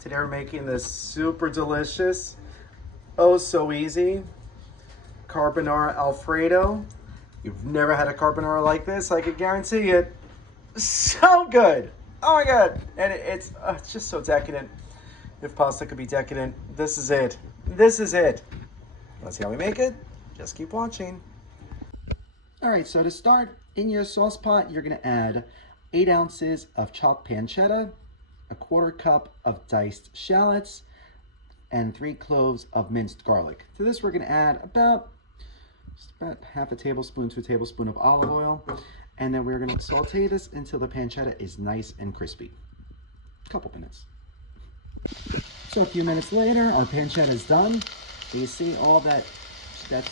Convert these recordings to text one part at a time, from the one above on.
Today we're making this super delicious, oh so easy, Carbonara Alfredo. You've never had a carbonara like this, I could guarantee it. So good. Oh my God. And it's just so decadent. If pasta could be decadent, this is it. This is it. Let's see how we make it. Just keep watching. All right, so to start, in your sauce pot, you're gonna add 8 ounces of chopped pancetta, a 1/4 cup of diced shallots, and 3 cloves of minced garlic. To this, we're gonna add about half a tablespoon to a tablespoon of olive oil, and then we're gonna saute this until the pancetta is nice and crispy. A couple minutes. So a few minutes later, our pancetta is done. So you see all that's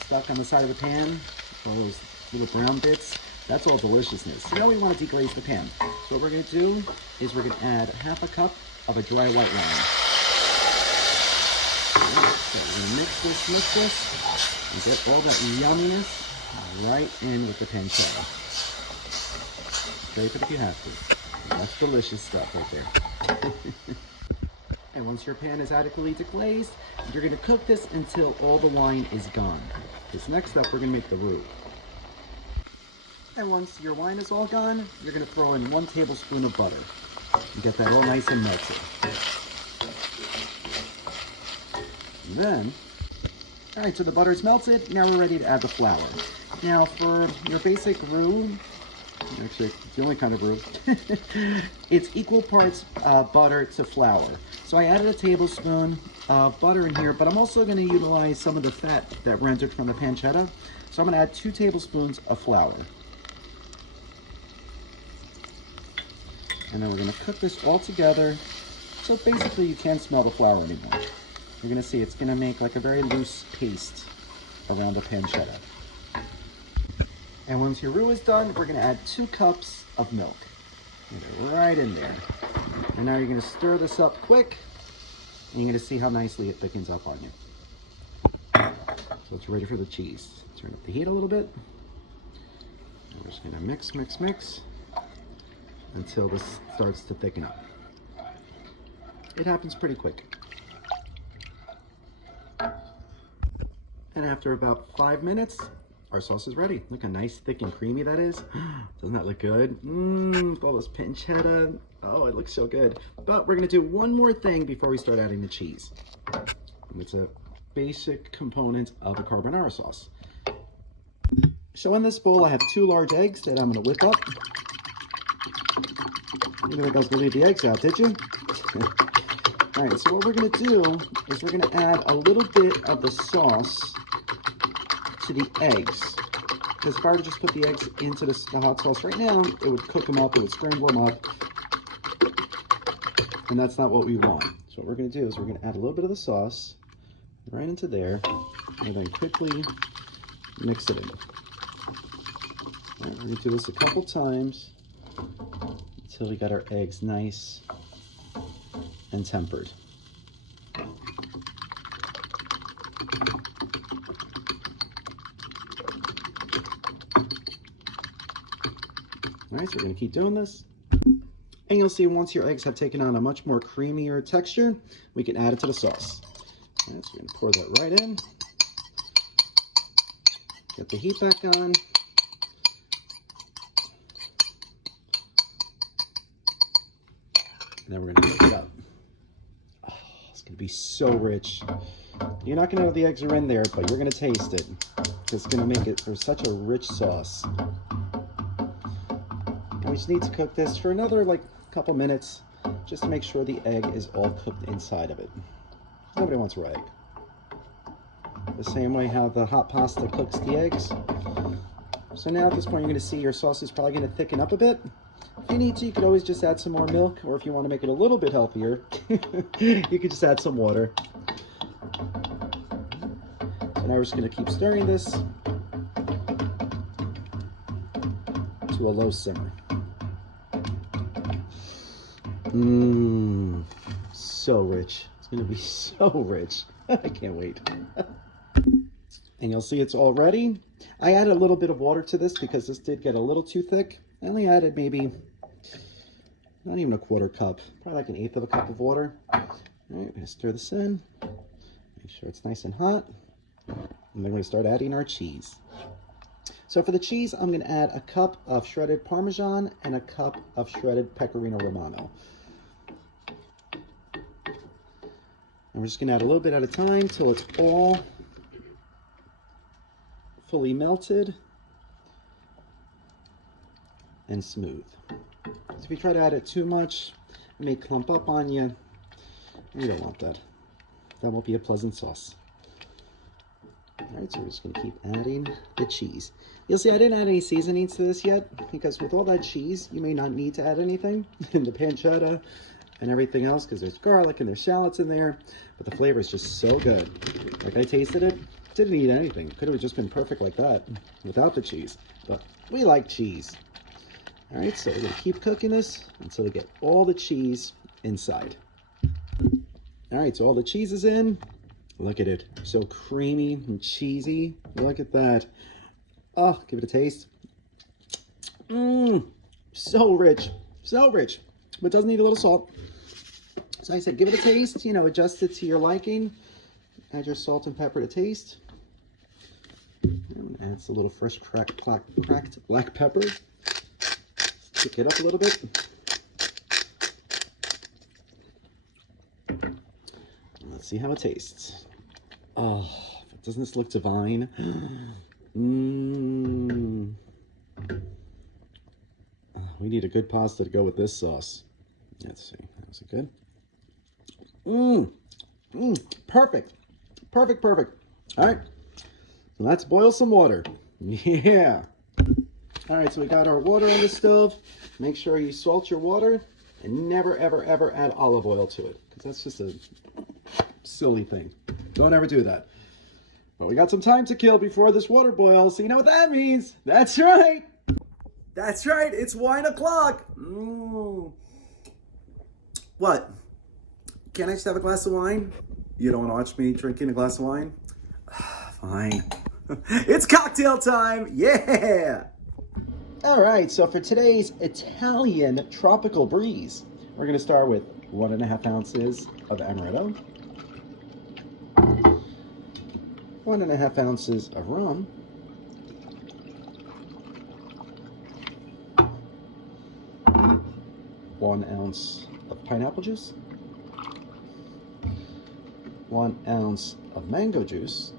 stuck on the side of the pan, all those little brown bits, that's all deliciousness. So now we want to deglaze the pan. So what we're going to do is we're going to add half a cup of a dry white wine. So we're going to mix this, and get all that yumminess right in with the pancetta. Scrape it if you have to. That's delicious stuff right there. And once your pan is adequately deglazed, you're going to cook this until all the wine is gone. Because next up, we're going to make the roux. And once your wine is all gone, you're going to throw in 1 tablespoon of butter. And get that all nice and melted. And then, all right, so the butter's melted. Now we're ready to add the flour. Now for your basic roux, actually, it's the only kind of roux. It's equal parts butter to flour. So I added a tablespoon of butter in here, but I'm also going to utilize some of the fat that rendered from the pancetta. So I'm going to add 2 tablespoons of flour. And then we're going to cook this all together. So basically you can't smell the flour anymore. You're going to see it's going to make like a very loose paste around the pancetta. And once your roux is done, we're going to add 2 cups of milk. Get it right in there. And now you're going to stir this up quick, and you're going to see how nicely it thickens up on you. So it's ready for the cheese. Turn up the heat a little bit. And we're just going to mix, mix, mix until this starts to thicken up. It happens pretty quick. And after about 5 minutes, our sauce is ready. Look how nice, thick, and creamy that is. Doesn't that look good? With all this pancetta. Oh, it looks so good. But we're gonna do one more thing before we start adding the cheese. And it's a basic component of a carbonara sauce. So in this bowl, I have 2 large eggs that I'm gonna whip up. You didn't think I was gonna leave the eggs out, did you? All right, so what we're gonna do is we're gonna add a little bit of the sauce to the eggs. Because if I were to just put the eggs into the hot sauce right now, it would cook them up, it would scramble them up. And that's not what we want. So what we're gonna do is we're gonna add a little bit of the sauce right into there, and then quickly mix it in. All right, we're gonna do this a couple times until we got our eggs nice and tempered. All right, so we're gonna keep doing this. And you'll see once your eggs have taken on a much more creamier texture, we can add it to the sauce. All right, so we're gonna pour that right in. Get the heat back on. And then we're gonna mix it up. Oh, it's gonna be so rich. You're not gonna know the eggs are in there, but you're gonna taste it. It's gonna make it for such a rich sauce. And we just need to cook this for another couple minutes, just to make sure the egg is all cooked inside of it. Nobody wants raw egg. The same way how the hot pasta cooks the eggs. So now at this point, you're gonna see your sauce is probably gonna thicken up a bit. If you need to, you could always just add some more milk, or if you want to make it a little bit healthier, you could just add some water. So now we're just going to keep stirring this to a low simmer. So rich. It's going to be so rich. I can't wait. And you'll see it's all ready. I added a little bit of water to this because this did get a little too thick. I only added maybe, not even a 1/4 cup, probably like 1/8 of a cup of water. All right, we're gonna stir this in. Make sure it's nice and hot. And then we're gonna start adding our cheese. So for the cheese, I'm gonna add a cup of shredded Parmesan and a cup of shredded Pecorino Romano. And we're just gonna add a little bit at a time till it's all fully melted and smooth. So if you try to add it too much, it may clump up on you. We don't want that. That won't be a pleasant sauce. All right, so we're just gonna keep adding the cheese. You'll see I didn't add any seasonings to this yet, because with all that cheese, you may not need to add anything in the pancetta and everything else, because there's garlic and there's shallots in there, but the flavor is just so good. Like, I tasted it, didn't eat anything. Could have just been perfect like that without the cheese, but we like cheese. All right, so we're gonna keep cooking this until we get all the cheese inside. All right, so all the cheese is in. Look at it, so creamy and cheesy. Look at that. Oh, give it a taste. So rich, but does need a little salt. So I said, give it a taste, you know, adjust it to your liking. Add your salt and pepper to taste. And add a little fresh cracked black pepper. Pick it up a little bit. Let's see how it tastes. Oh, doesn't this look divine? We need a good pasta to go with this sauce. Let's see. Is it good? Perfect. Perfect. All right. So let's boil some water. Yeah. All right, so we got our water on the stove. Make sure you salt your water and never, ever add olive oil to it, because that's just a silly thing. Don't ever do that. But we got some time to kill before this water boils, so you know what that means. That's right. That's right. It's wine o'clock. What? Can't I just have a glass of wine? You don't want to watch me drinking a glass of wine? Fine. It's cocktail time. Yeah. All right, so for today's Italian tropical breeze, we're going to start with 1.5 ounces of amaretto, 1.5 ounces of rum, 1 ounce of pineapple juice, 1 ounce of mango juice,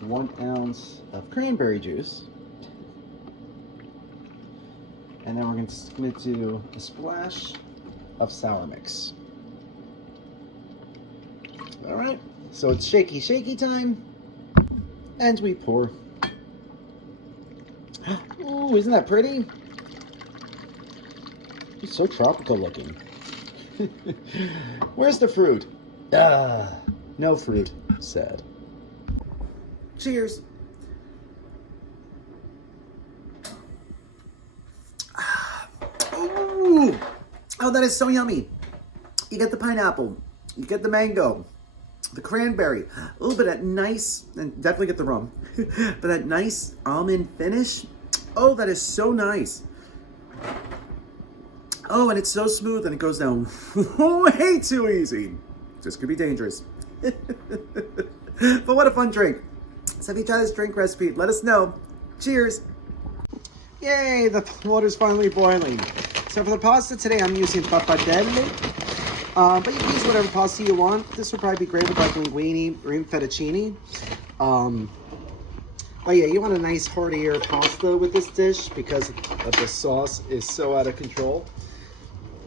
1 ounce of cranberry juice, and then we're going to do a splash of sour mix. All right, so it's shaky time, and we pour. Ooh, isn't that pretty? It's so tropical looking. Where's the fruit? No fruit. Sad. Cheers. Ooh. Oh, that is so yummy. You get the pineapple, you get the mango, the cranberry, a little bit of that nice, and definitely get the rum, but that nice almond finish. Oh, that is so nice. Oh, and it's so smooth and it goes down way too easy. This could be dangerous. But what a fun drink. So if you try this drink recipe, let us know. Cheers. Yay, the water's finally boiling. So for the pasta today, I'm using pappardelle. But you can use whatever pasta you want. This would probably be great with like linguine or even fettuccine. But yeah, you want a nice heartier pasta with this dish because of the sauce is so out of control.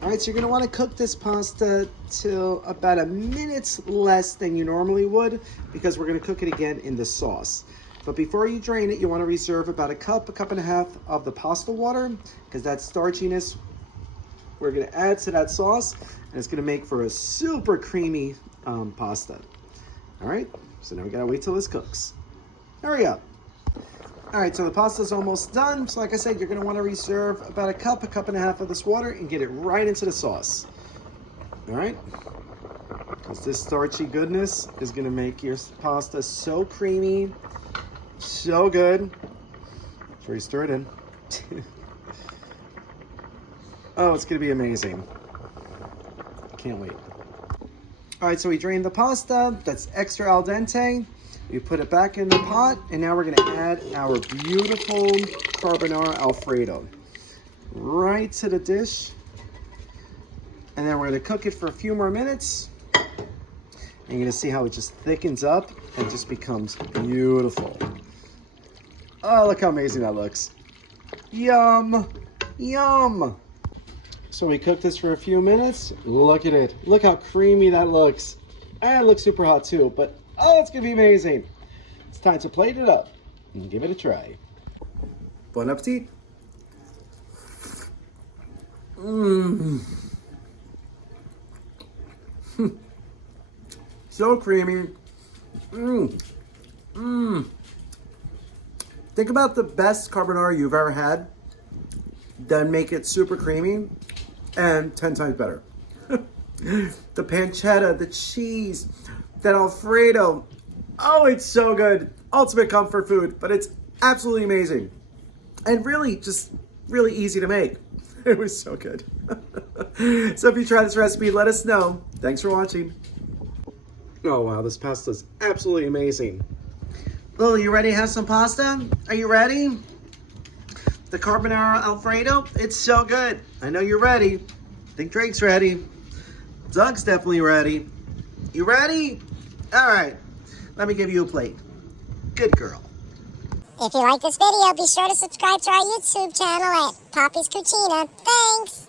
All right, so you're gonna wanna cook this pasta till about a minute less than you normally would because we're gonna cook it again in the sauce. But before you drain it, you wanna reserve about a cup and a half of the pasta water because that starchiness we're gonna add to that sauce and it's gonna make for a super creamy pasta. All right, so now we gotta wait till this cooks. Hurry up. All right, so the pasta's almost done. So like I said, you're gonna wanna reserve about a cup and a half of this water and get it right into the sauce. All right? Because this starchy goodness is gonna make your pasta so creamy, so good. Make sure you stir it in. Oh, it's gonna be amazing. Can't wait. All right, so we drained the pasta. That's extra al dente. We put it back in the pot, and now we're gonna add our beautiful Carbonara Alfredo right to the dish. And then we're gonna cook it for a few more minutes. And you're gonna see how it just thickens up and just becomes beautiful. Oh, look how amazing that looks. Yum, yum. So we cooked this for a few minutes. Look at it. Look how creamy that looks. And it looks super hot too, but oh, it's gonna be amazing. It's time to plate it up and give it a try. Bon appetit. Mmm. So creamy. Mmm. Mmm. Think about the best carbonara you've ever had, then make it super creamy and 10 times better. The pancetta, the cheese, that Alfredo. Oh, it's so good. Ultimate comfort food, but it's absolutely amazing. And really, just really easy to make. It was so good. So if you try this recipe, let us know. Thanks for watching. Oh wow, this pasta is absolutely amazing. Lily, you ready to have some pasta? Are you ready? The Carbonara Alfredo, it's so good. I know you're ready. I think Drake's ready. Doug's definitely ready. You ready? All right, let me give you a plate. Good girl. If you like this video, be sure to subscribe to our YouTube channel at Poppy's Cucina. Thanks!